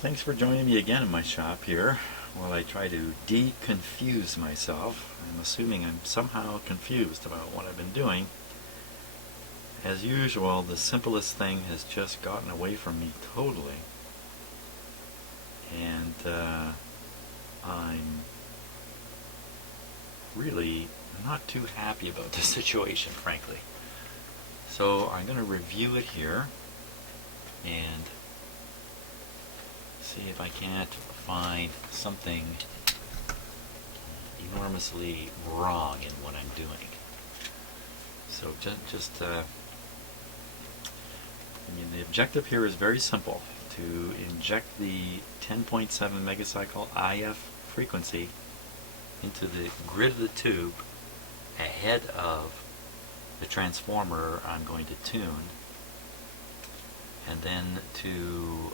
thanks for joining me again in my shop here while I try to de-confuse myself. I'm assuming I'm somehow confused about what I've been doing. As usual, the simplest thing has just gotten away from me totally. And I'm really not too happy about the situation, frankly. So I'm going to review it here and see if I can't find something enormously wrong in what I'm doing. So the objective here is very simple: to inject the 10.7 megacycle IF frequency into the grid of the tube ahead of the transformer I'm going to tune, and then to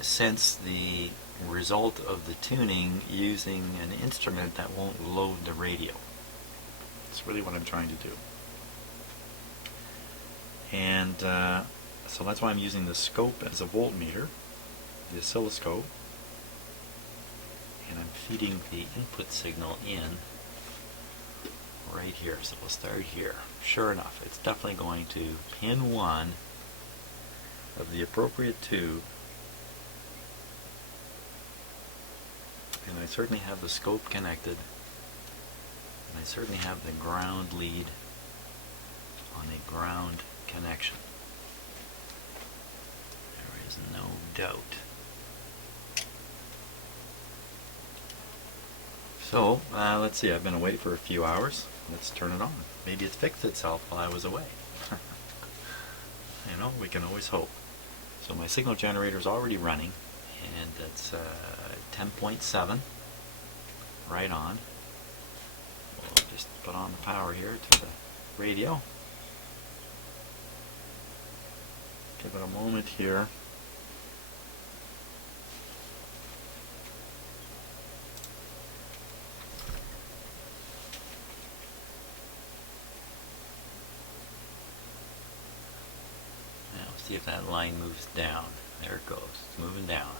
sense the result of the tuning using an instrument that won't load the radio. That's really what I'm trying to do. And so that's why I'm using the scope as a voltmeter, the oscilloscope, and I'm feeding the input signal in right here. So we'll start here. Sure enough, it's definitely going to pin 1 of the appropriate tube, and I certainly have the scope connected, and I certainly have the ground lead on a ground connection. There is no doubt. So, let's see, I've been away for a few hours. Let's turn it on. Maybe it fixed itself while I was away. You know, we can always hope. So my signal generator is already running, and it's 10.7, right on. We'll just put on the power here to the radio. Give it a moment here. See if that line moves down. There it goes. It's moving down.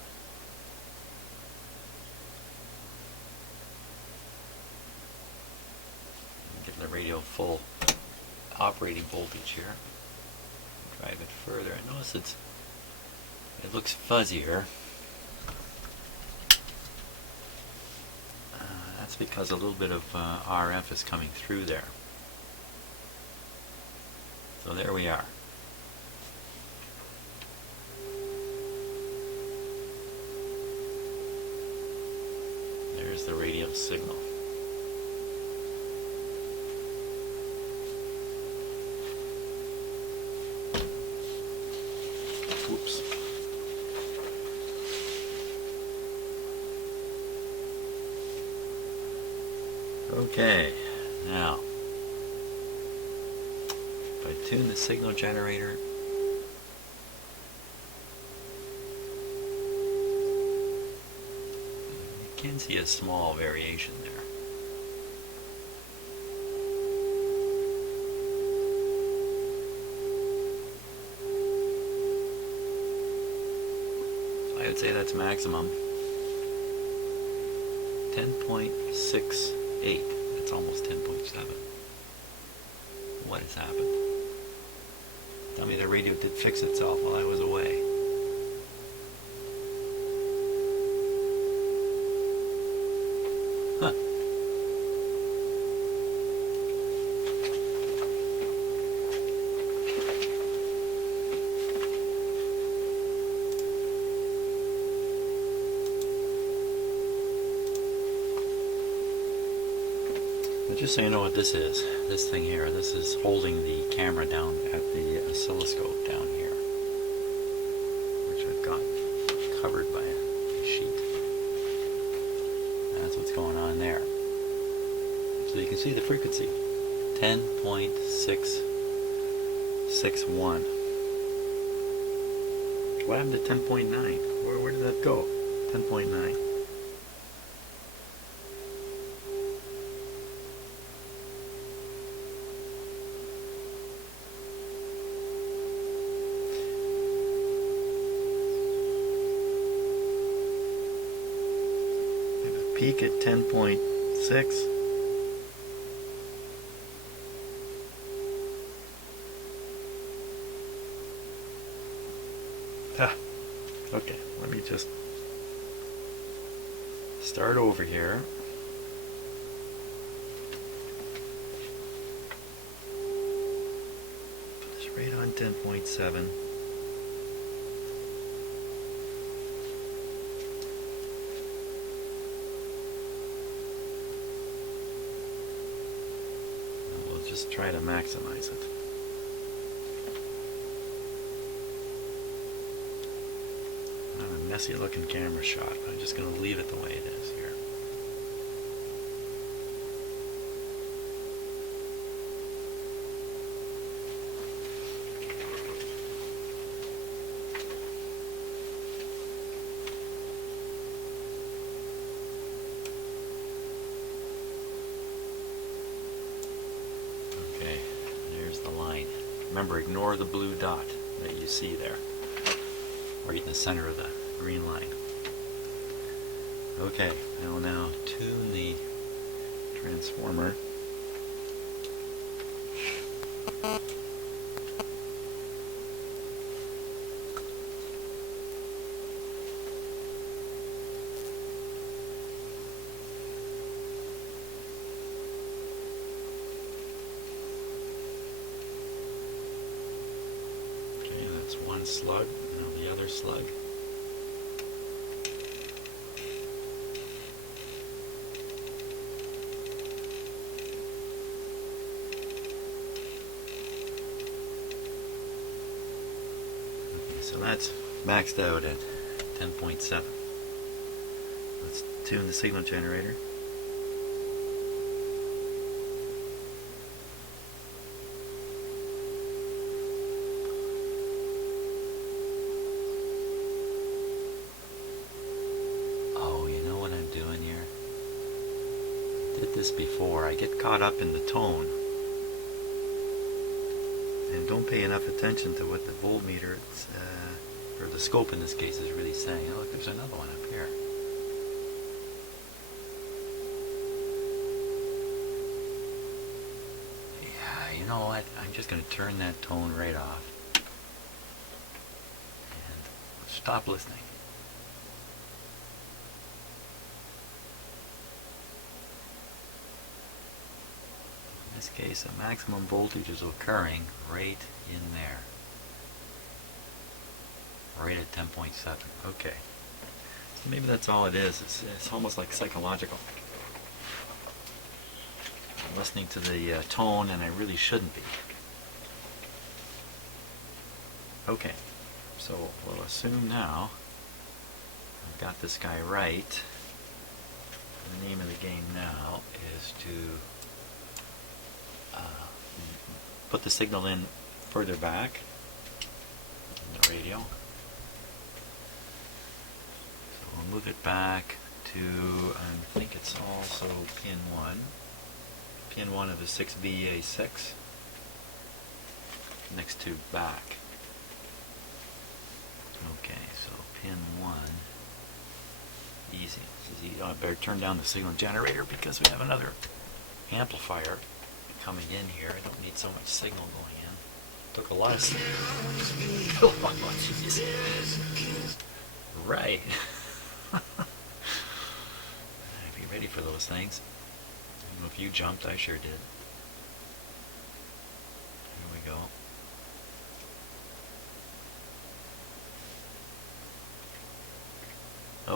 Give the radio full operating voltage here. Drive it further. I notice it looks fuzzier. That's because a little bit of RF is coming through there. So there we are. There's the radio signal. Whoops. Okay, now if I tune the signal generator, you can see a small variation there. So I would say that's maximum. 10.68. That's almost 10.7. What has happened? Tell me the radio did fix itself while I was away. Huh. But just so you know what this is, this thing here, this is holding the camera down at the oscilloscope down here, which I've got covered by a sheet. That's what's going on there. So you can see the frequency, 10.661. What happened to 10.9? Where did that go? 10.9. peak at 10.6. Okay, let me just start over here. Just right on 10.7. We'll just try to maximize it. Messy looking camera shot. I'm just going to leave it the way it is here. Okay, there's the line. Remember, ignore the blue dot that you see there, right in the center of the green line. Okay, now tune the transformer. Okay, that's one slug. Now the other slug. So that's maxed out at 10.7. Let's tune the signal generator. Oh, you know what I'm doing here? I did this before. I get caught up in the tone and don't pay enough attention to what the voltmeter, or the scope in this case, is really saying. Oh, look, there's another one up here. Yeah, you know what? I'm just going to turn that tone right off and stop listening. In this case, a maximum voltage is occurring right in there. Right at 10.7. Okay. So maybe that's all it is. It's almost like psychological. I'm listening to the tone, and I really shouldn't be. Okay. So we'll assume now I've got this guy right. The name of the game now is to put the signal in further back in the radio. So we'll move it back to, I think it's also pin 1. Pin 1 of the 6BA6. Next to back. Okay, so pin 1. Easy. I better turn down the signal generator because we have another amplifier coming in here. I don't need so much signal going in. Took a lot of signal. Oh, jeez. Right. Be ready for those things. I don't know if you jumped. I sure did. Here we go.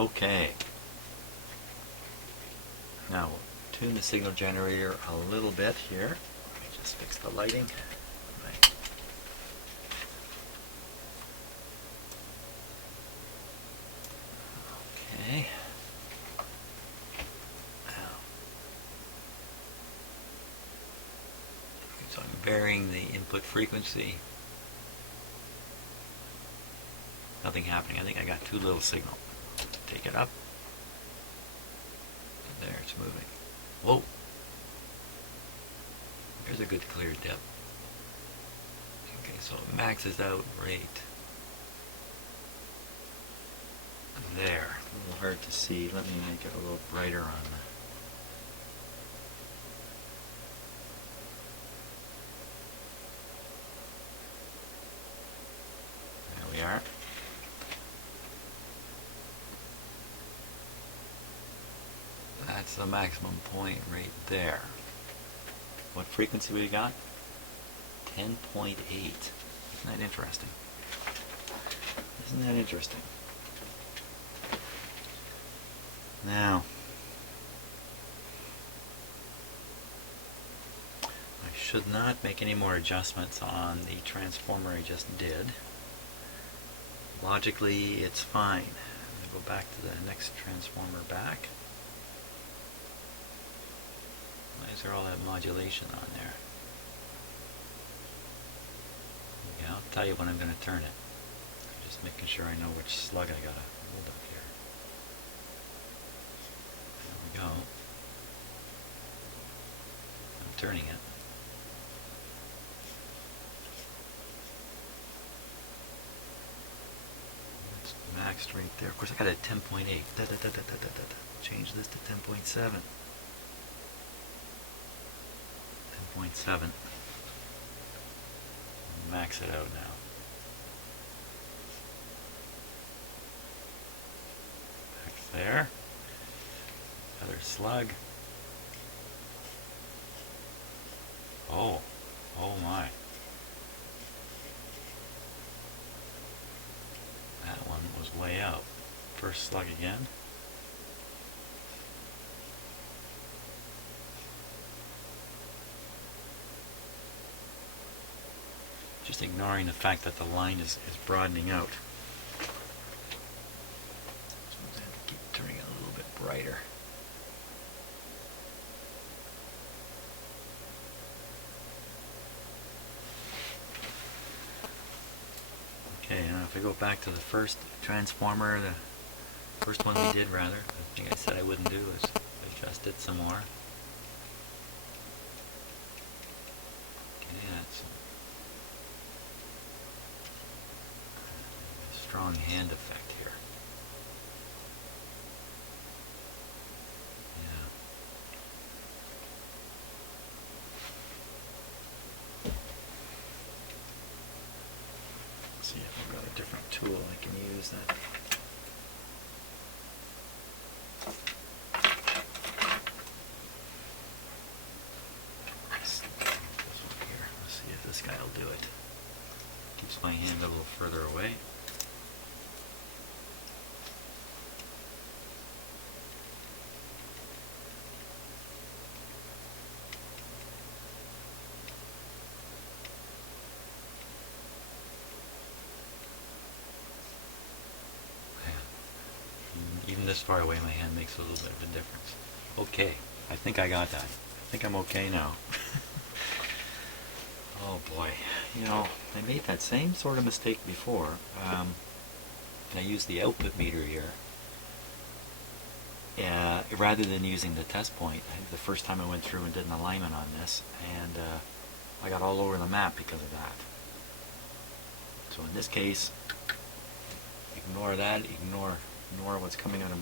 Okay. Now we'll tune the signal generator a little bit here. Let me just fix the lighting. Right. Okay. Now, so I'm varying the input frequency. Nothing happening. I think I got too little signal. Take it up. There, it's moving. Whoa. There's a good clear dip. Okay, so it maxes out right there. a little hard to see. Let me make it a little brighter on the... There we are. That's the maximum point right there. What frequency we got? 10.8. Isn't that interesting? Isn't that interesting? Now, I should not make any more adjustments on the transformer I just did. Logically, it's fine. I'm going to go back to the next transformer back. Why is there all that modulation on there? Yeah, I'll tell you when I'm going to turn it. I'm just making sure I know which slug I got to hold up here. There we go. I'm turning it. It's maxed right there. Of course, I got it at 10.8. Change this to 10.7. 10.7. Max it out now. Max there. Other slug. Oh my. That one was way out. First slug again. Just ignoring the fact that the line is broadening out. So I have to keep turning it a little bit brighter. Okay, now if I go back to the first transformer, the first one we did rather, the thing I said I wouldn't do is adjust it some more. Okay, that's strong hand effect here. Yeah. Let's see if I've got a different tool I can use that. This one here. Let's see if this guy will do it. Keeps my hand a little further away. Even this far away, my hand makes a little bit of a difference. Okay, I think I got that. I think I'm okay now. Oh boy, you know, I made that same sort of mistake before. I used the output meter here. Rather than using the test point, the first time I went through and did an alignment on this, and I got all over the map because of that. So in this case, ignore that, ignore what's coming into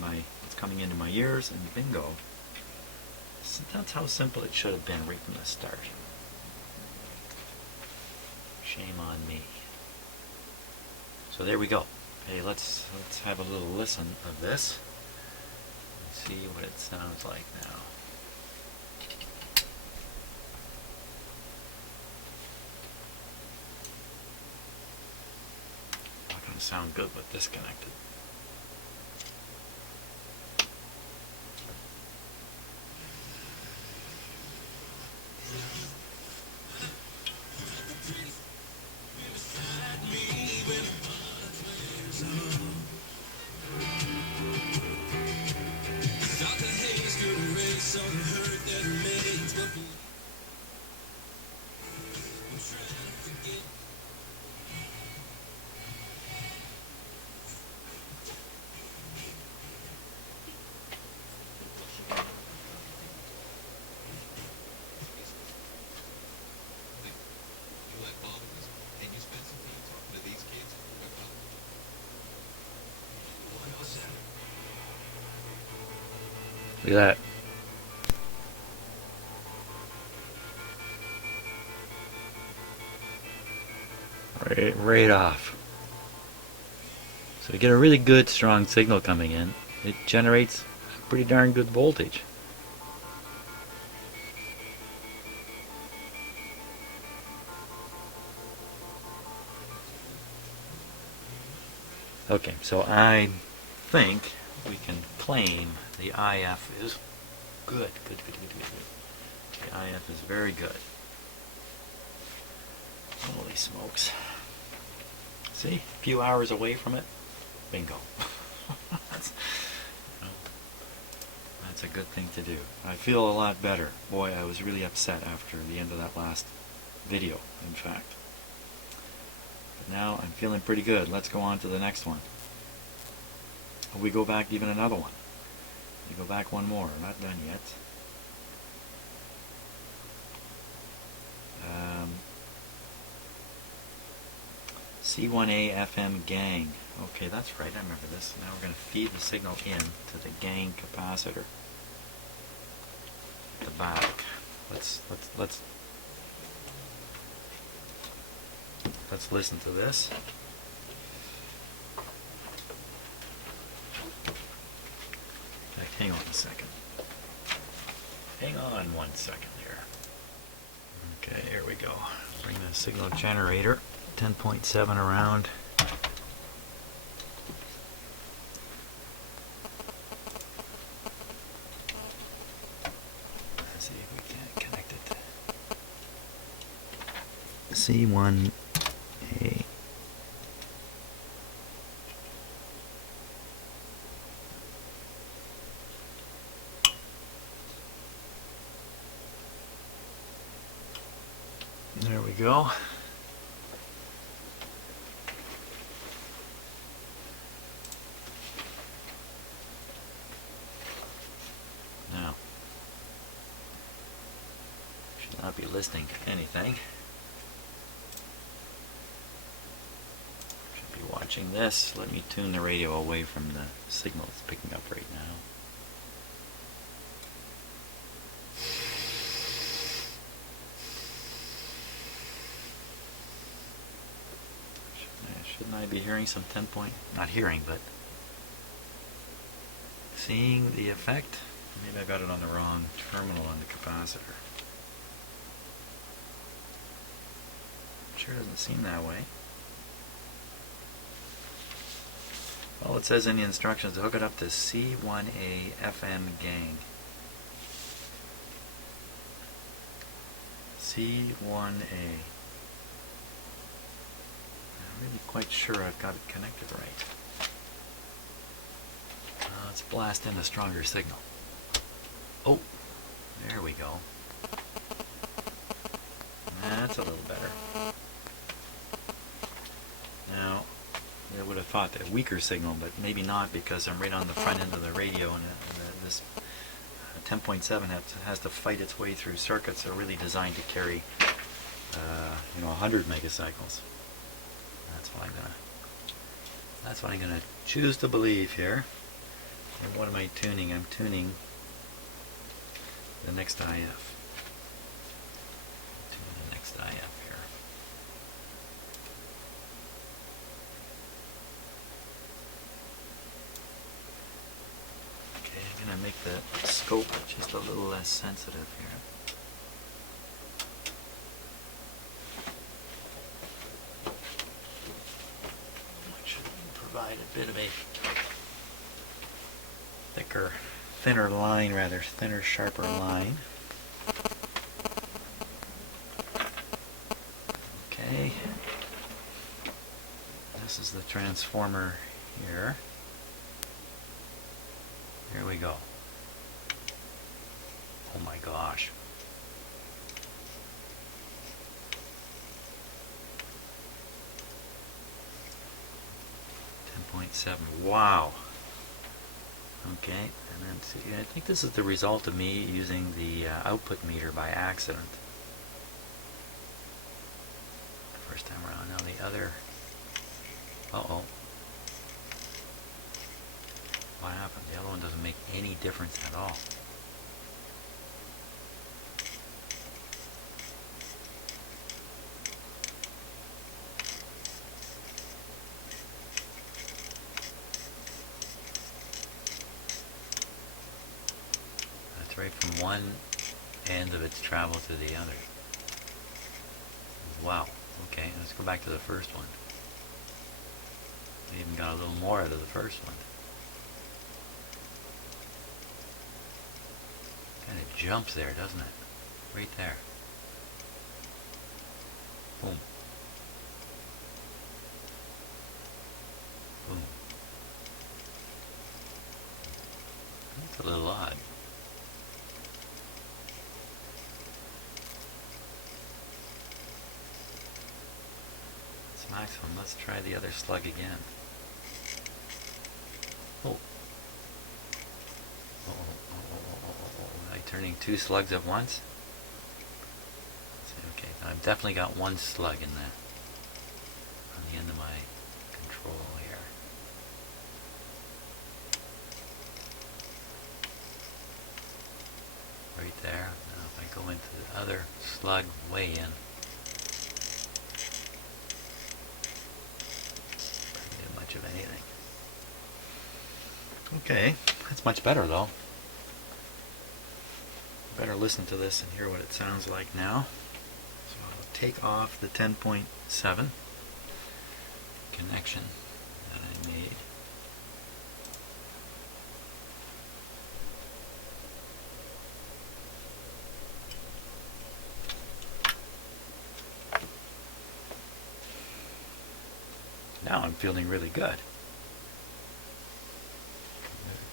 my ears, and bingo. So that's how simple it should have been right from the start. Shame on me. So there we go. Hey, let's have a little listen of this and see what it sounds like now. Not going to sound good with this connected. Look at that. Right off. So you get a really good strong signal coming in. It generates a pretty darn good voltage. Okay, so I think we can claim the IF is good. Good. The IF is very good. Holy smokes. See? A few hours away from it. Bingo. that's a good thing to do. I feel a lot better. Boy, I was really upset after the end of that last video, in fact. But now I'm feeling pretty good. Let's go on to the next one. We go back even another one. We go back one more. Not done yet. C1A FM gang. Okay, that's right. I remember this. Now we're going to feed the signal in to the gang capacitor at the back. Let's listen to this. Hang on a second. Hang on 1 second here. Okay, here we go. Bring the signal generator 10.7 around. Let's see if we can't connect it. C1A. There we go. Now, should not be listening to anything. Should be watching this. Let me tune the radio away from the signal it's picking up right now. Shouldn't I be hearing some 10 point, not hearing, but seeing the effect? Maybe I got it on the wrong terminal on the capacitor. Sure doesn't seem that way. Well, it says in the instructions to hook it up to C1A FM gang. C1A. I'm really quite sure I've got it connected right. Let's blast in a stronger signal. Oh, there we go. That's a little better. Now, I would have thought that a weaker signal, but maybe not, because I'm right on the front end of the radio, and this 10.7 has to fight its way through circuits that are really designed to carry 100 megacycles. That's what I'm gonna choose to believe here. And what am I tuning? I'm tuning the next IF. Tune the next IF here. Okay, I'm gonna make the scope just a little less sensitive here. Provide a bit of a thinner line, rather thinner, sharper line. Okay, this is the transformer here. Here we go. Oh my gosh. Wow. Okay, and then see, I think this is the result of me using the output meter by accident. First time around. Now the other. Uh-oh. What happened? The other one doesn't make any difference at all. one end of its travel to the other. Wow. Okay, let's go back to the first one. We even got a little more out of the first one. Kind of jumps there, doesn't it? Right there. Boom. Boom. That's a little odd. It's maximum. Let's try the other slug again. Oh. Am I turning two slugs at once? Let's see, okay, I've definitely got one slug in there on the end of my control here. Right there. Now if I go into the other slug way in, can't do much of anything. Okay, that's much better though. Better listen to this and hear what it sounds like now. So I'll take off the 10.7 connection that I made. Now I'm feeling really good.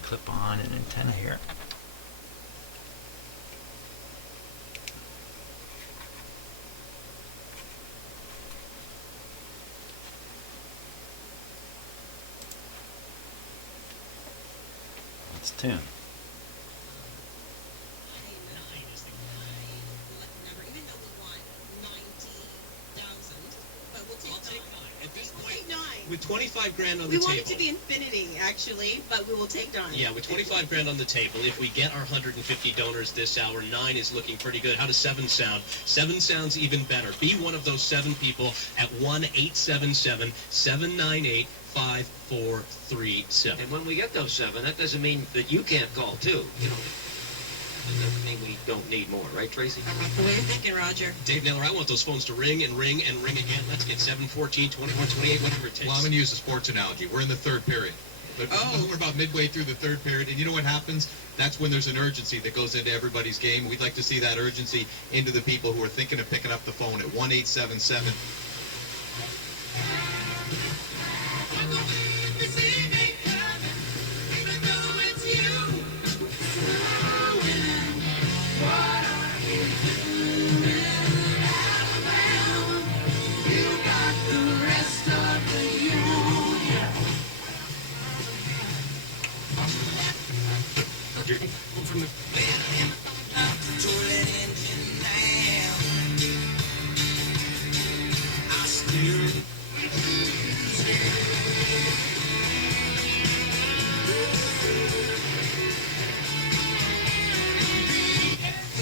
Clip on an antenna here. Let's tune. With 25 grand on the We table. want it to be infinity, actually, but we will take 9. Yeah, with 25 grand on the table, if we get our 150 donors this hour, 9 is looking pretty good. How does 7 sound? 7 sounds even better. Be one of those 7 people at 1-877-798-5437. And when we get those 7, that doesn't mean that you can't call too. You know, it doesn't mean we don't need more, right, Tracy? The way you're thinking, Roger. Dave Naylor, I want those phones to ring and ring and ring again. Let's get 7, 14, 21, 28, whatever it takes. Well, I'm going to use a sports analogy. We're in the third period. But we're about midway through the third period, and you know what happens? That's when there's an urgency that goes into everybody's game. We'd like to see that urgency into the people who are thinking of picking up the phone at 1-877.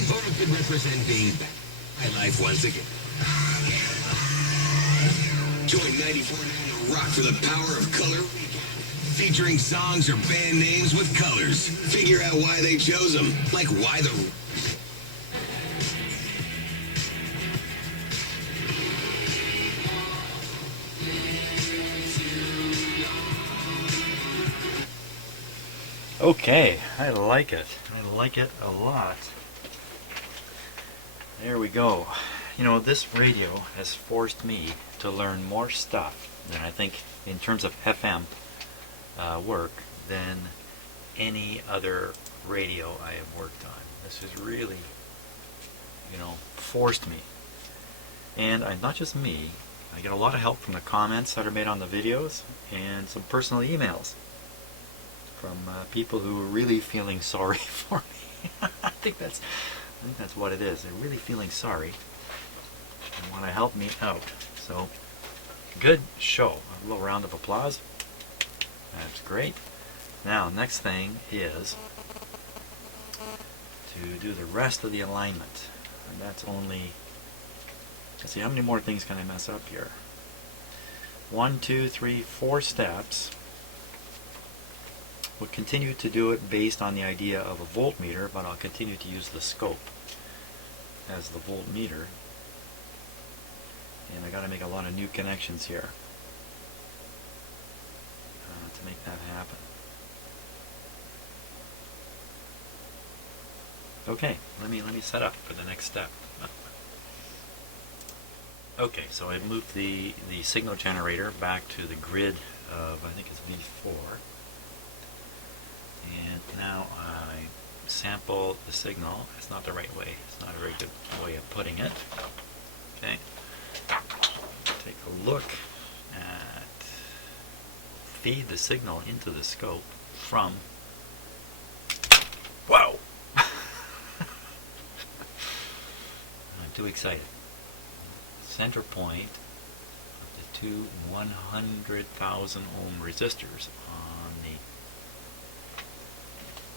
Photo could represent being back in my life once again. Join 94.9 to rock for the power of color. Featuring songs or band names with colors. Figure out why they chose them. Like why the... Okay, I like it. I like it a lot. There we go. You know, this radio has forced me to learn more stuff than I think in terms of FM work than any other radio I have worked on. This has really, you know, forced me. And not just me, I get a lot of help from the comments that are made on the videos and some personal emails from people who are really feeling sorry for me. I think that's what it is. They're really feeling sorry and want to help me out. So, good show. A little round of applause. That's great. Now, next thing is to do the rest of the alignment. And that's only, let's see, how many more things can I mess up here? 1, 2, 3, 4 steps. We'll continue to do it based on the idea of a voltmeter, but I'll continue to use the scope as the voltmeter. And I got to make a lot of new connections here to make that happen. Okay, let me set up for the next step. Okay, so I moved the signal generator back to the grid of, I think it's V4. And now I sample the signal. It's not the right way. It's not a very good way of putting it. Okay. Take a look at, feed the signal into the scope from, wow! I'm too excited. Center point of the two 100,000 ohm resistors on the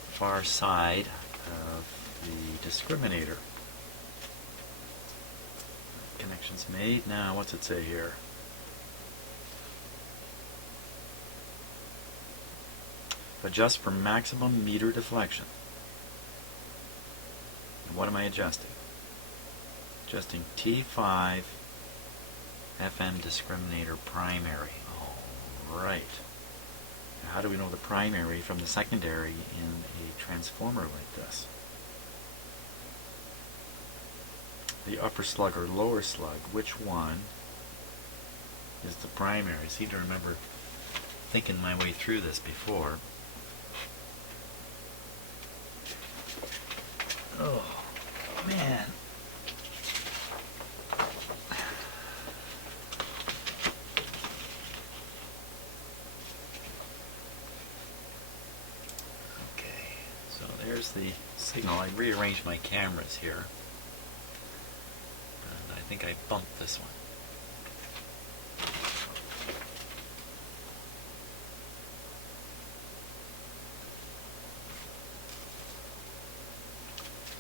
far side of the discriminator. Connections made. Now, what's it say here? Adjust for maximum meter deflection. And what am I adjusting? Adjusting T5 FM discriminator primary. All right. Now, how do we know the primary from the secondary in a transformer like this? The upper slug or lower slug, which one is the primary? I seem to remember thinking my way through this before. Oh, man. Okay, so there's the signal. I rearranged my cameras here. I think I bumped this one.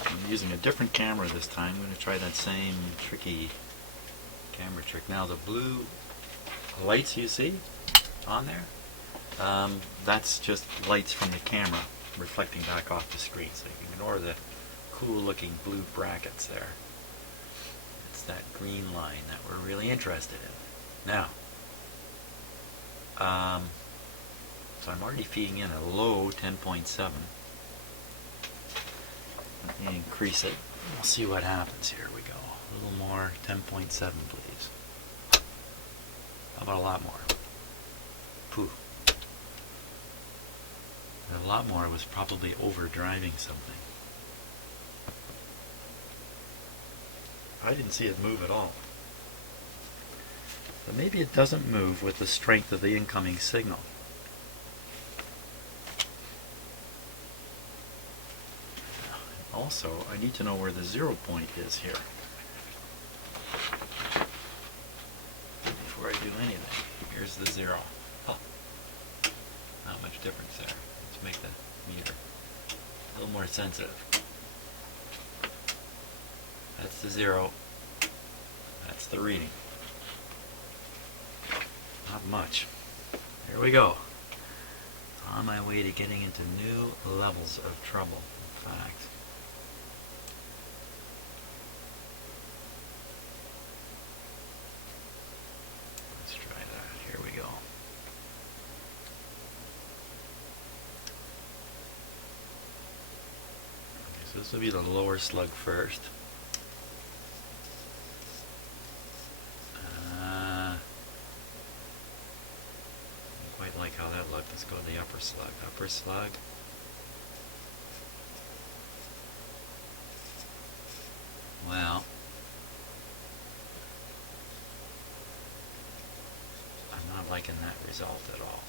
I'm using a different camera this time. I'm going to try that same tricky camera trick. Now the blue lights you see on there, that's just lights from the camera reflecting back off the screen. So you can ignore the cool looking blue brackets there. That green line that we're really interested in. Now, so I'm already feeding in a low 10.7. Let me increase it. We'll see what happens. Here we go. A little more. 10.7, please. How about a lot more? Pooh. A lot more was probably overdriving something. I didn't see it move at all. But maybe it doesn't move with the strength of the incoming signal. Also, I need to know where the 0 point is here before I do anything. Here's the 0. Oh, not much difference there. Let's make the meter a little more sensitive. That's the 0. That's the reading. Not much. There we go. On my way to getting into new levels of trouble, in fact. Let's try that. Here we go. Okay, so this will be the lower slug first. Like how that looked. Let's go to the upper slug. Upper slug. Well, I'm not liking that result at all.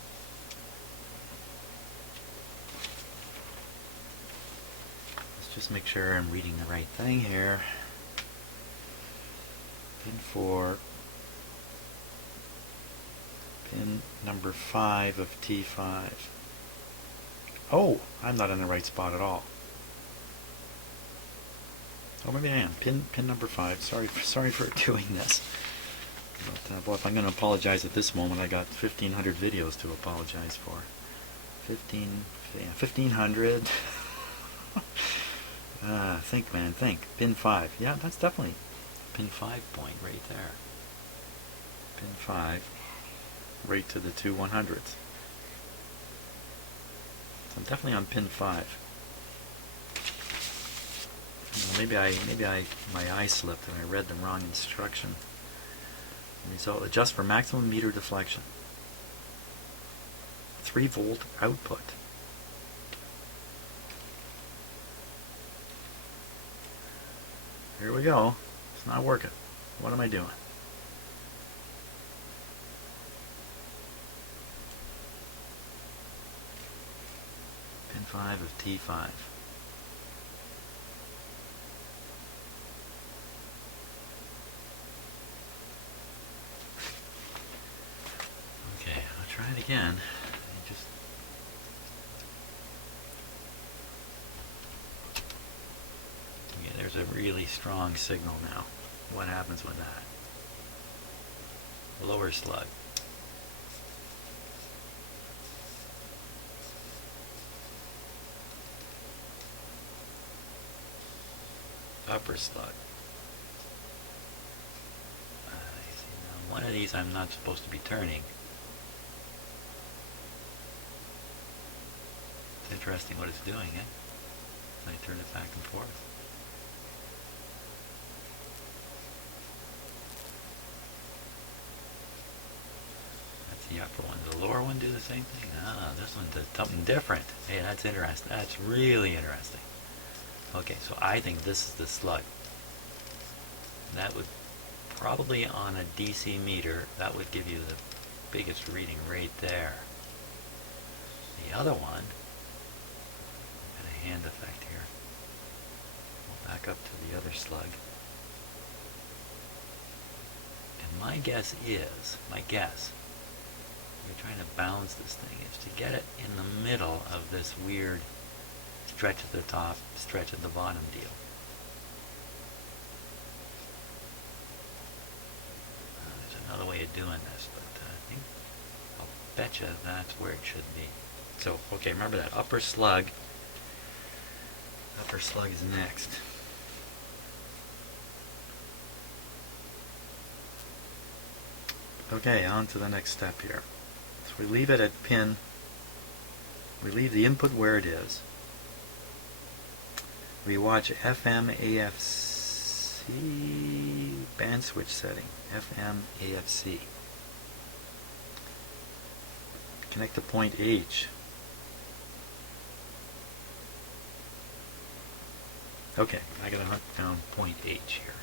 Let's just make sure I'm reading the right thing here. Pin 4. Pin number 5 of T5. Oh, I'm not in the right spot at all. Oh, maybe I am. Pin number 5. Sorry for doing this. But boy, if I'm going to apologize at this moment, I got 1,500 videos to apologize for. 15, Yeah, 1500. Think, man, think. Pin 5. Yeah, that's definitely pin 5 point right there. Pin 5, right to the two 100s. So I'm definitely on pin 5. Maybe my eye slipped and I read the wrong instruction. Result: adjust for maximum meter deflection. 3-volt output. Here we go. It's not working. What am I doing? Pin 5 of T5. Okay, I'll try it again. There's a really strong signal now. What happens with that? Lower slug. Upper slug. Now one of these I'm not supposed to be turning. It's interesting what it's doing, eh? I turn it back and forth. The upper one. Does the lower one do the same thing? Ah, this one does something different. Hey, that's interesting. That's really interesting. Okay, so I think this is the slug. That would probably, on a DC meter, that would give you the biggest reading right there. The other one, got a hand effect here. We'll back up to the other slug. And my guess, we're trying to balance this thing, is to get it in the middle of this weird stretch at the top, stretch at the bottom deal. There's another way of doing this, but I think I'll betcha that's where it should be. So, okay, remember that upper slug. Upper slug is next. Okay, on to the next step here. So we leave it at pin, we leave the input where it is. We watch FM AFC band switch setting, FM AFC. Connect to point H. Okay, I gotta hunt down point H here.